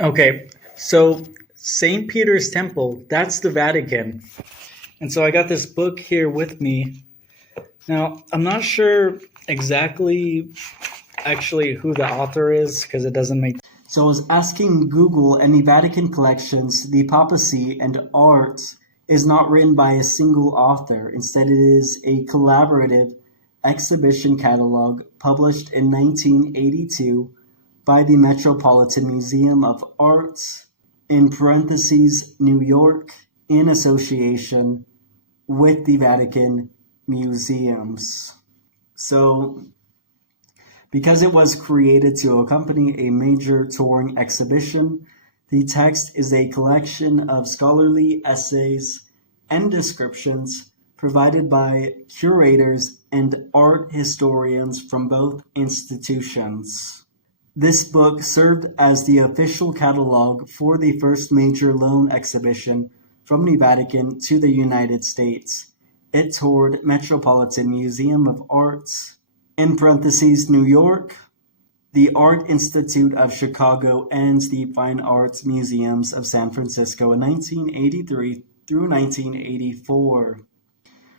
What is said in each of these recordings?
Okay, so St. Peter's Temple, that's the Vatican. And so I got this book here with me. Now, I'm not sure exactly actually who the author is because it doesn't make. So I was asking Google, and the Vatican collections, the Papacy and Art is not written by a single author. Instead, it is a collaborative exhibition catalog published in 1982 by the Metropolitan Museum of Art, in parentheses, New York, in association with the Vatican Museums. So, because it was created to accompany a major touring exhibition, the text is a collection of scholarly essays and descriptions provided by curators and art historians from both institutions. This book served as the official catalog for the first major loan exhibition from the Vatican to the United States. It toured Metropolitan Museum of Arts, in parentheses, New York, the Art Institute of Chicago, and the Fine Arts Museums of San Francisco in 1983 through 1984.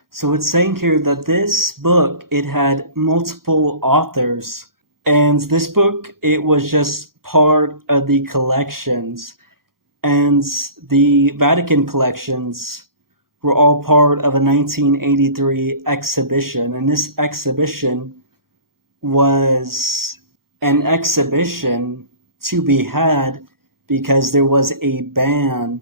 So it's saying here that this book, it had multiple authors, and this book, it was just part of the collections, and the Vatican collections were all part of a 1983 exhibition, and this exhibition was an exhibition to be had because there was a ban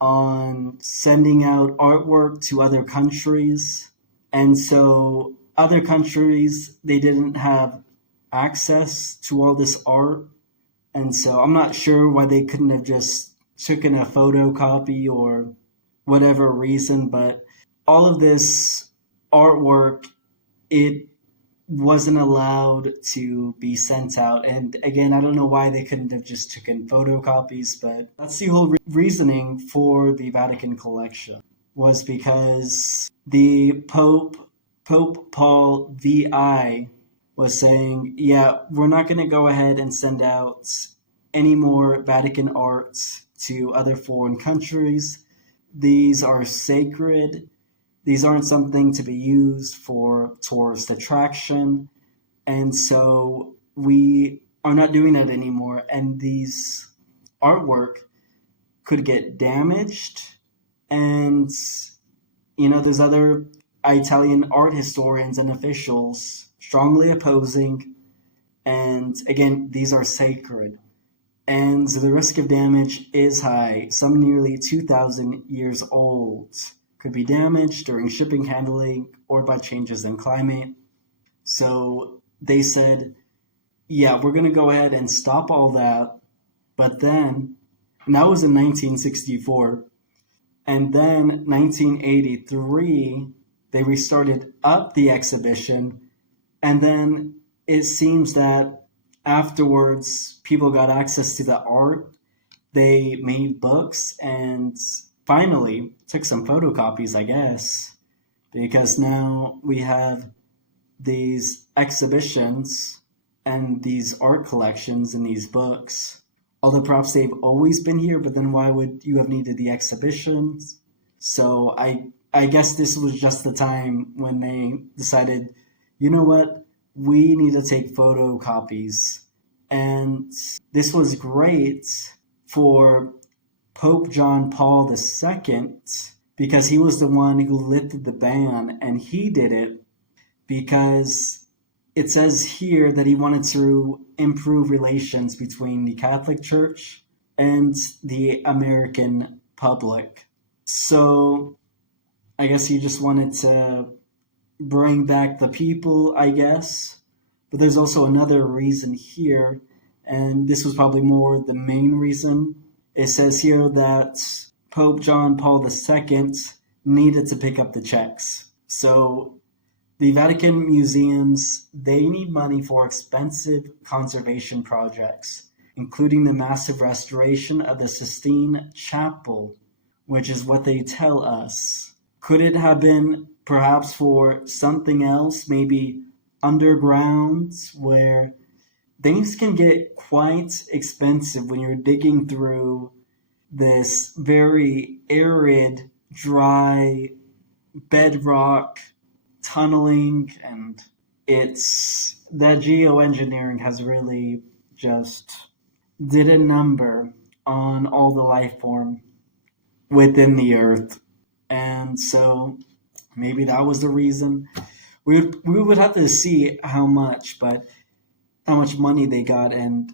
on sending out artwork to other countries. And so other countries, they didn't have access to all this art. And so I'm not sure why they couldn't have just taken a photocopy or whatever reason, but all of this artwork, it wasn't allowed to be sent out. And again, I don't know why they couldn't have just taken photocopies, but that's the whole reasoning for the Vatican collection, was because the Pope Paul VI, was saying, yeah, we're not going to go ahead and send out any more Vatican art to other foreign countries. These are sacred. These aren't something to be used for tourist attraction. And so we are not doing that anymore. And these artwork could get damaged. And, there's other Italian art historians and officials strongly opposing. And again, these are sacred. And the risk of damage is high, some nearly 2,000 years old. Could be damaged during shipping, handling, or by changes in climate. So they said, yeah, we're going to go ahead and stop all that. But then, and that was in 1964, and then 1983, they restarted up the exhibition. And then it seems that afterwards, people got access to the art. They made books and finally took some photocopies, I guess, because now we have these exhibitions and these art collections and these books. Although perhaps they've always been here, but then why would you have needed the exhibitions? So I guess this was just the time when they decided, you know what, we need to take photocopies. And this was great for Pope John Paul II because he was the one who lifted the ban, and he did it because it says here that he wanted to improve relations between the Catholic Church and the American public. So I guess he just wanted to bring back the people, I guess. But there's also another reason here, and this was probably more the main reason. It says here that Pope John Paul II needed to pick up the checks. So the Vatican museums, they need money for expensive conservation projects, including the massive restoration of the Sistine Chapel, which is what they tell us. Could it have been perhaps for something else, maybe underground, where things can get quite expensive when you're digging through this very arid, dry bedrock tunneling, and it's that geoengineering has really just did a number on all the life form within the earth. And so maybe that was the reason. We would have to see how much, but how much money they got and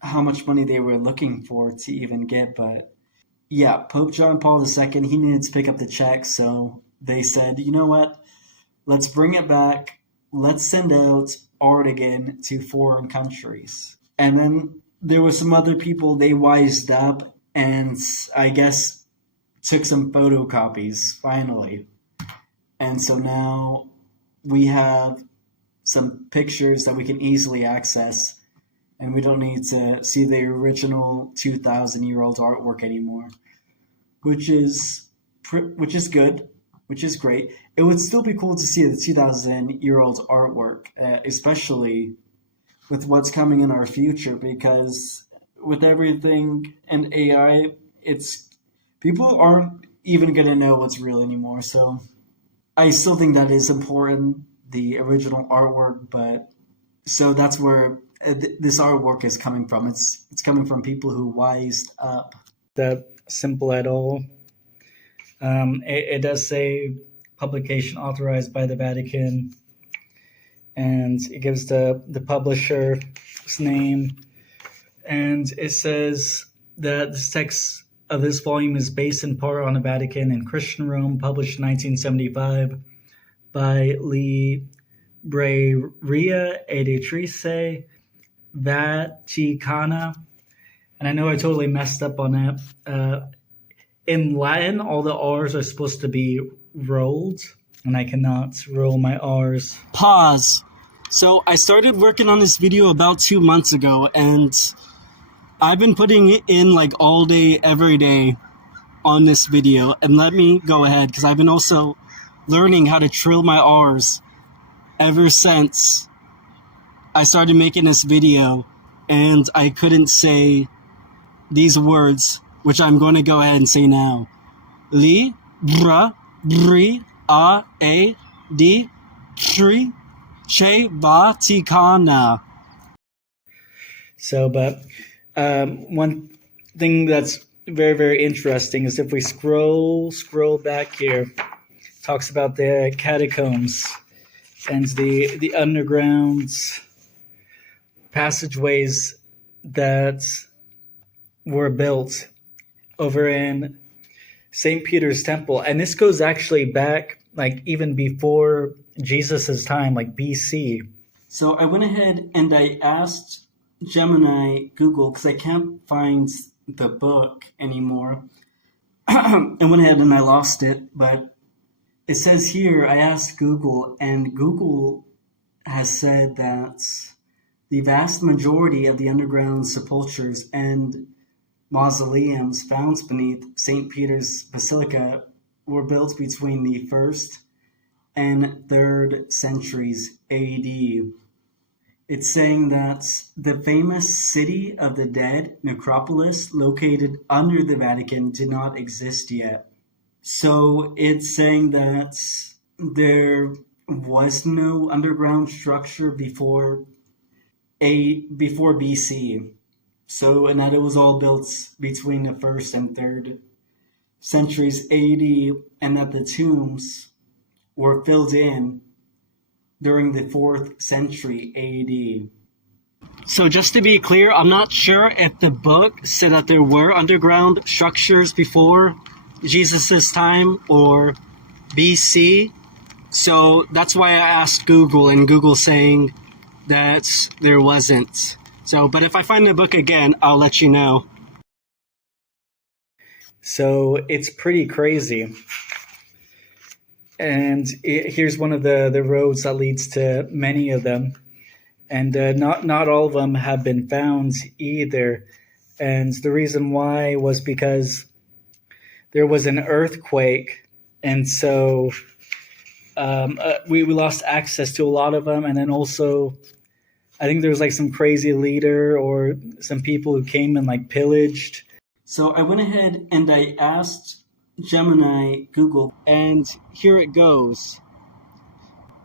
how much money they were looking for to even get. But yeah, Pope John Paul II, he needed to pick up the check, so they said, you know what? Let's bring it back. Let's send out art again to foreign countries. And then there were some other people, they wised up and I guess took some photocopies finally. And so now we have some pictures that we can easily access, and we don't need to see the original 2,000-year-old artwork anymore, which is good, which is great. It would still be cool to see the 2,000-year-old artwork, especially with what's coming in our future, because with everything and AI, it's people aren't even going to know what's real anymore. So I still think that is important, the original artwork, but so that's where this artwork is coming from. It's coming from people who wised up. That simple at all. It does say publication authorized by the Vatican, and it gives the publisher's name, and it says that the text of this volume is based in part on the Vatican and Christian Rome, published in 1975 by Libreria Editrice Vaticana. And I know I totally messed up on that. In Latin, all the R's are supposed to be rolled, and I cannot roll my R's. Pause. So I started working on this video about 2 months ago, and I've been putting it in like all day, every day on this video. And let me go ahead, because I've been also learning how to trill my R's ever since I started making this video, and I couldn't say these words, which I'm going to go ahead and say now. Li, bra, bri, a, di, tri, che, Vaticana. So, but one thing that's very, very interesting is if we scroll back here, it talks about the catacombs and the underground passageways that were built over in St. Peter's Temple. And this goes actually back like even before Jesus's time, like BC. So I went ahead and I asked Gemini Google, because I can't find the book anymore. I went ahead and I lost it, but it says here, I asked Google, and Google has said that the vast majority of the underground sepulchres and mausoleums found beneath St. Peter's Basilica were built between the 1st and 3rd centuries AD. It's saying that the famous City of the Dead necropolis located under the Vatican did not exist yet. So it's saying that there was no underground structure before BC. So, and that it was all built between the 1st and 3rd centuries AD, and that the tombs were filled in during the 4th century AD. So just to be clear, I'm not sure if the book said that there were underground structures before Jesus' time or BC. So that's why I asked Google, and Google saying that there wasn't. So, but if I find the book again, I'll let you know. So it's pretty crazy. And here's one of the roads that leads to many of them. And not all of them have been found either. And the reason why was because there was an earthquake. And so we lost access to a lot of them. And then also I think there was like some crazy leader or some people who came and like pillaged. So I went ahead and I asked Gemini Google, and here it goes.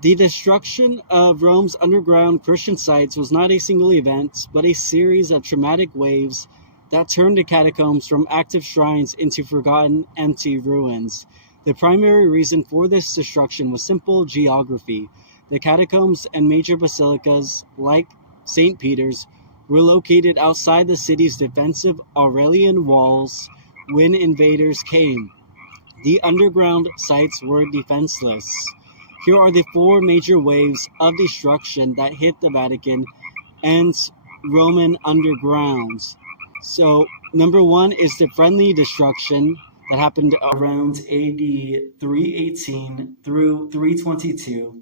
The destruction of Rome's underground Christian sites was not a single event, but a series of traumatic waves that turned the catacombs from active shrines into forgotten, empty ruins. The primary reason for this destruction was simple geography. The catacombs and major basilicas, like St. Peter's, were located outside the city's defensive Aurelian walls when invaders came. The underground sites were defenseless. Here are the 4 major waves of destruction that hit the Vatican and Roman undergrounds. So, number 1 is the friendly destruction that happened around AD 318 through 322.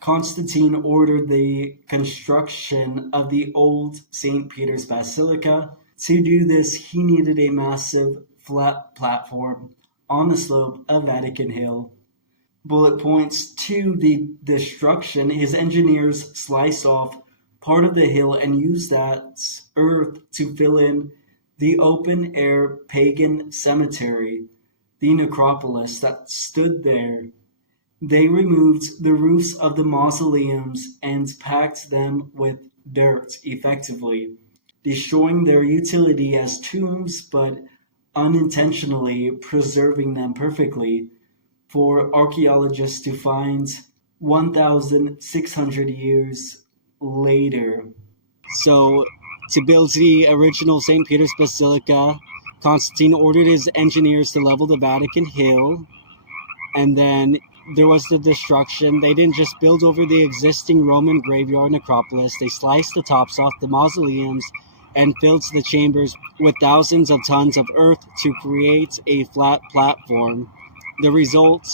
Constantine ordered the construction of the old St. Peter's Basilica. To do this, he needed a massive flat platform on the slope of Vatican Hill. Bullet points to the destruction. His engineers sliced off part of the hill and used that earth to fill in the open-air pagan cemetery, the necropolis that stood there. They removed the roofs of the mausoleums and packed them with dirt effectively, destroying their utility as tombs but unintentionally preserving them perfectly for archaeologists to find 1,600 years later. So, to build the original St. Peter's Basilica, Constantine ordered his engineers to level the Vatican Hill, and then there was the destruction. They didn't just build over the existing Roman graveyard necropolis, they sliced the tops off the mausoleums and filled the chambers with thousands of tons of earth to create a flat platform. The result,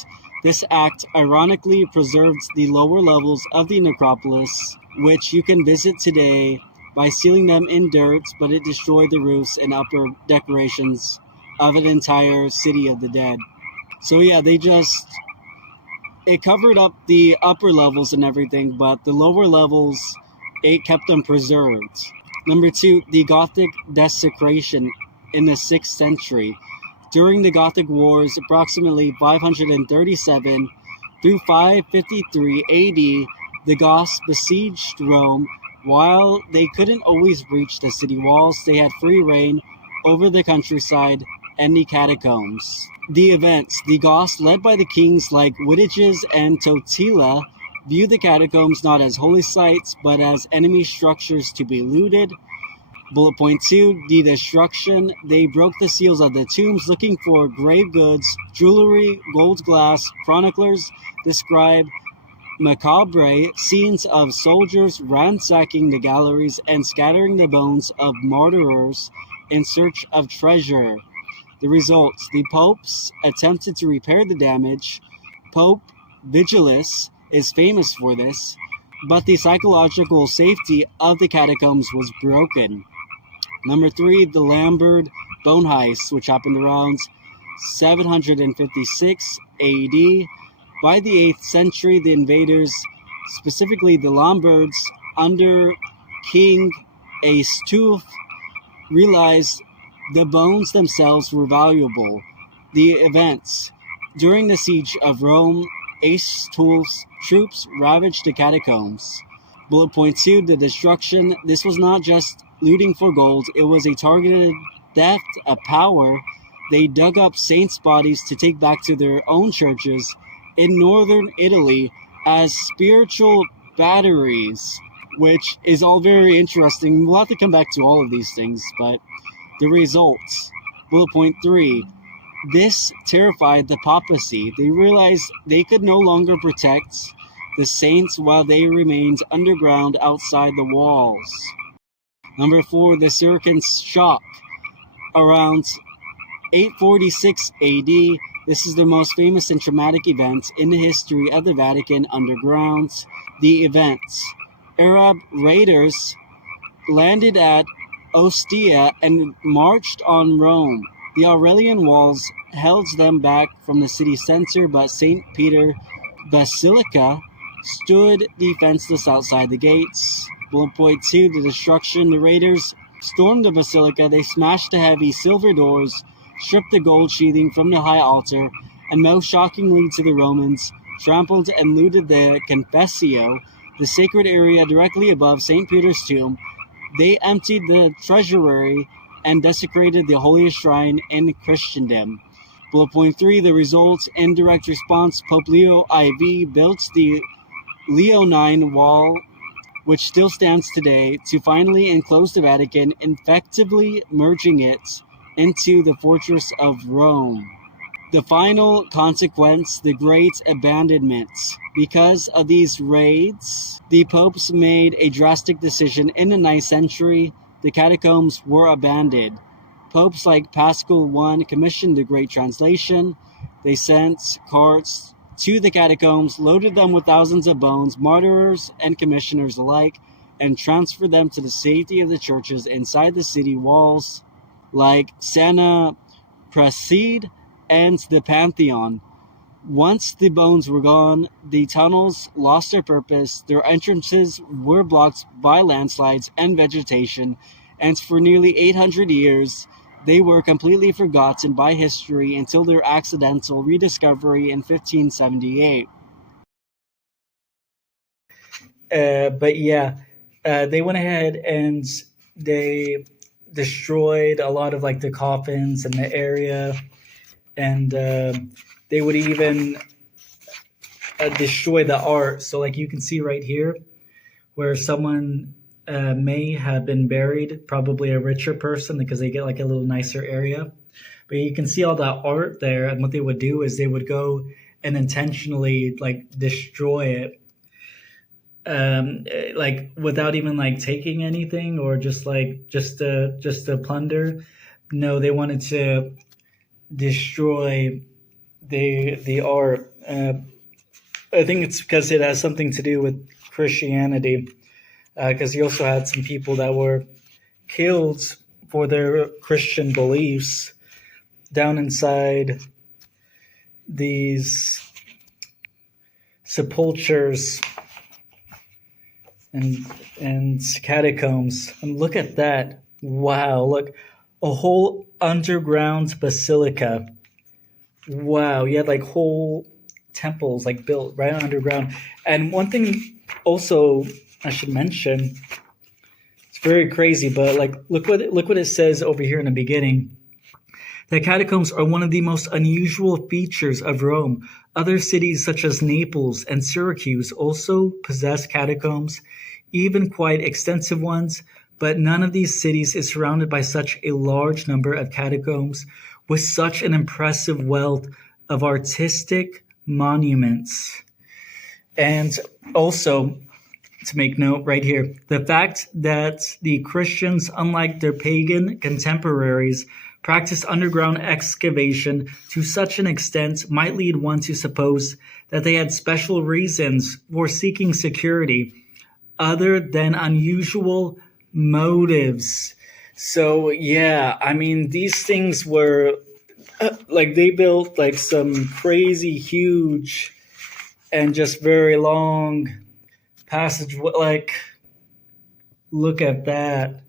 this act ironically preserved the lower levels of the necropolis, which you can visit today by sealing them in dirt, but it destroyed the roofs and upper decorations of an entire city of the dead. So yeah, it covered up the upper levels and everything, but the lower levels, it kept them preserved. Number 2, the Gothic desecration in the 6th century. During the Gothic Wars, approximately 537 through 553 AD, the Goths besieged Rome. While they couldn't always breach the city walls, they had free reign over the countryside and the catacombs. The events, the Goths, led by the kings like Witiges and Totila, viewed the catacombs not as holy sites, but as enemy structures to be looted. Bullet point 2, the destruction. They broke the seals of the tombs looking for grave goods, jewelry, gold glass. Chroniclers describe macabre scenes of soldiers ransacking the galleries and scattering the bones of martyrs in search of treasure. The results, the popes attempted to repair the damage. Pope Vigilus is famous for this, but the psychological safety of the catacombs was broken. Number 3, the Lombard bone heist, which happened around 756 AD. By the 8th century, the invaders, specifically the Lombards, under King Aistulf, realized the bones themselves were valuable. The events. During the siege of Rome, Aistulf's troops ravaged the catacombs. Bullet point 2, the destruction. This was not just looting for gold, it was a targeted theft of power. They dug up saints' bodies to take back to their own churches in northern Italy as spiritual batteries, which is all very interesting. We'll have to come back to all of these things, but the results. Bullet point 3, this terrified the papacy. They realized they could no longer protect the saints while they remained underground outside the walls. Number 4, the Syrian shock. Around 846 AD, this is the most famous and traumatic event in the history of the Vatican underground. The events. Arab raiders landed at Ostia and marched on Rome. The Aurelian walls held them back from the city center, but St. Peter Basilica stood defenseless outside the gates. Bullet point 2, the destruction. The raiders stormed the basilica. They smashed the heavy silver doors, stripped the gold sheathing from the high altar, and most shockingly to the Romans, trampled and looted the Confessio, the sacred area directly above St. Peter's tomb. They emptied the treasury and desecrated the holiest shrine in Christendom. Bullet point 3, the result, in direct response, Pope Leo IV built the Leonine Wall, which still stands today, to finally enclose the Vatican, effectively merging it into the fortress of Rome. The final consequence, the Great Abandonment. Because of these raids, the popes made a drastic decision. In the 9th century, the catacombs were abandoned. Popes like Paschal I commissioned the Great Translation. They sent carts to the catacombs, loaded them with thousands of bones, martyrs and commissioners alike, and transferred them to the safety of the churches inside the city walls, like Santa Prassede and the Pantheon. Once the bones were gone, the tunnels lost their purpose, their entrances were blocked by landslides and vegetation, and for nearly 800 years, they were completely forgotten by history until their accidental rediscovery in 1578. But yeah, they went ahead and they destroyed a lot of like the coffins in the area, and they would even destroy the art. So like you can see right here where someone may have been buried, probably a richer person, because they get like a little nicer area. But you can see all that art there, and what they would do is they would go and intentionally like destroy it, like without even like taking anything, or just to plunder. No, they wanted to destroy the art. I think it's because it has something to do with Christianity, because you also had some people that were killed for their Christian beliefs down inside these sepulchres and catacombs. And look at that. Wow, look, a whole underground basilica. Wow, you had like whole temples like built right underground. And one thing also I should mention, it's very crazy, but like look what it says over here in the beginning. The catacombs are one of the most unusual features of Rome. Other cities such as Naples and Syracuse also possess catacombs, even quite extensive ones, but none of these cities is surrounded by such a large number of catacombs with such an impressive wealth of artistic monuments. And also, to make note right here, the fact that the Christians, unlike their pagan contemporaries, practiced underground excavation to such an extent might lead one to suppose that they had special reasons for seeking security other than unusual motives. So yeah, I mean, these things were like they built like some crazy huge and just very long passage. Like look at that.